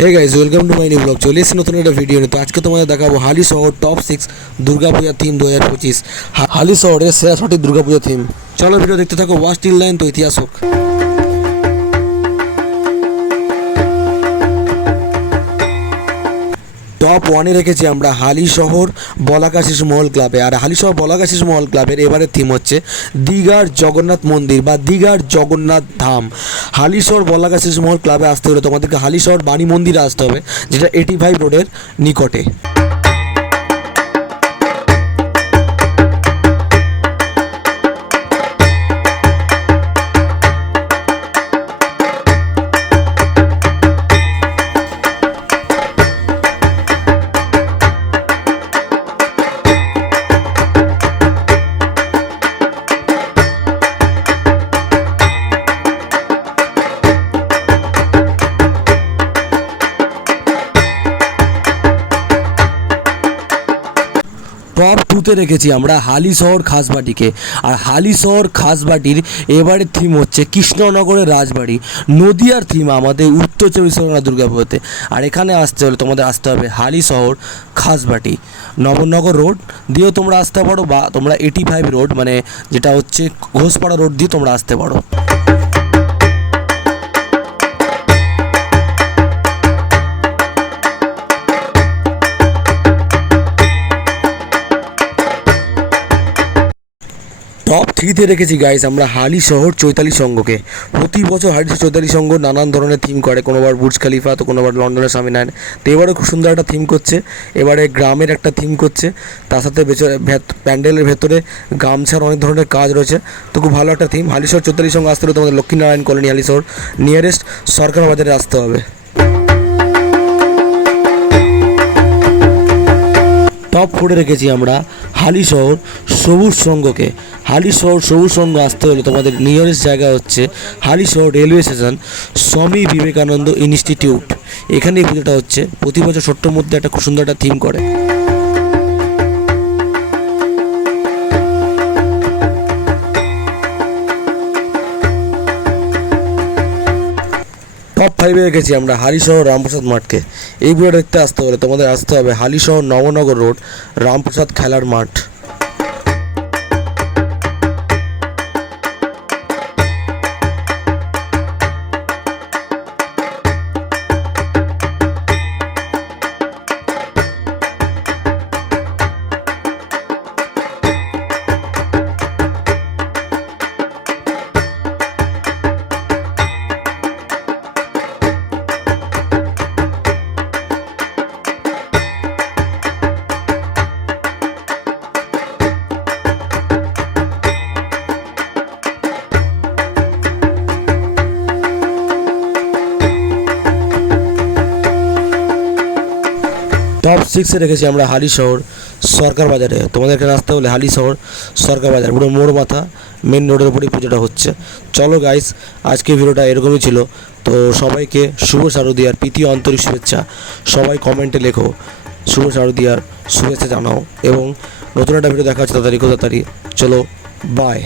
Hey guys welcome to my new blog চলে এসেছি নতুন একটা ভিডিও নিয়ে। তো আজকে তোমাদের দেখাবো হালি শহর টপ সিক্স দুর্গাপূজা থিম দু হাজার পঁচিশ হালি শহরের সেরা সঠিক দুর্গাপূজা থিম চলো ভিডিও দেখতে থাকো ওয়াস্ট ইন লাইন তো ইতিহাস হোক। টপ ওয়ানে রেখেছি আমরা হালি শহর বলাকাশিস মহল ক্লাবে আর হালি শহর বলাকাশিস মহল ক্লাবের এবারের থিম হচ্ছে দীঘার জগন্নাথ মন্দির বা দীঘার জগন্নাথ ধাম। হালি শহর বলাকাশিস মহল ক্লাবে আসতে হলে তোমাদেরকে হালি শহর বাণী মন্দিরে আসতে হবে, যেটা এটি ফাইভ রোডের নিকটে। টপ টুতে রেখেছি আমরা হালি শহর খাসবাটিকে। আর হালি শহর খাসবাটির এবারের থিম হচ্ছে কৃষ্ণনগরের রাজবাড়ি। নদিয়ার থিম আমাদের উত্তর চব্বিশ পরগনা দুর্গাপুরতে। আর এখানে আসতে হলে তোমাদের আসতে হবে হালি শহর খাসবাটি। নবনগর রোড দিয়েও তোমরা আসতে পারো বা তোমরা এইটি ফাইভ রোড মানে যেটা হচ্ছে ঘোষপাড়া রোড দিয়ে তোমরা আসতে পারো। টপ থ্রিতে রেখেছি গাইস আমরা হালি শহর চৈতালি সংঘকে। প্রতি বছর হালি চৈতালি সংঘ নানান ধরনের থিম করে। কোনোবার বুর্জ খালিফা, তো কোনোবার লন্ডনের স্বামী নারায়ণ তো এবারে খুব সুন্দর একটা থিম করছে। এবারে গ্রামের একটা থিম করছে। তার সাথে প্যান্ডেলের ভেতরে গামছার অনেক ধরনের কাজ রয়েছে। তো খুব ভালো একটা থিম হালিশহর চৈতালি সংঘ আসতে হলে তোমাদের লক্ষ্মীনারায়ণ কলোনি হালিশহর নিয়ারেস্ট সরকার বাজারে আসতে হবে। টপ ফোরে রেখেছি আমরা হালি শহর সবুজ সংঘকে হালি শহর সবুজ সংঘ আসতে হলে তোমাদের নিয়ারেস্ট জায়গা হচ্ছে হালি শহর railway station Swami Vivekananda institute. এখানেই পুজোটা হচ্ছে। প্রতি বছর ছোট্ট মধ্যে একটা খুব সুন্দর একটা থিম করে। টপ ফাইভে রেখেছি আমরা, হালিশহর রামপ্রসাদ মাঠকে। এই এইগুলো দেখতে আসতে হলে তোমাদের আসতে হবে হালিশহর নবনগর রোড রামপ্রসাদ খেলার মাঠ। টপ সিক্সে রেখেছি আমরা হালি শহর, সরকার বাজারে। তোমাদের এখানে আসতে হলে হালি শহর, সরকার বাজার। পুরো মোড় মাথা মেন রোডের উপরেই পুজোটা হচ্ছে। চলো গাইস আজকে ভিডিওটা এরকমই ছিল। তো সবাইকে শুভ শারদীয়ার প্রীতি আন্তরিক শুভেচ্ছা। সবাই কমেন্টে লেখো, শুভ শারদীয়ার শুভেচ্ছা জানাও। এবং নতুন একটা ভিডিও দেখা হচ্ছে তাড়াতাড়ি তাড়াতাড়ি। চলো বাই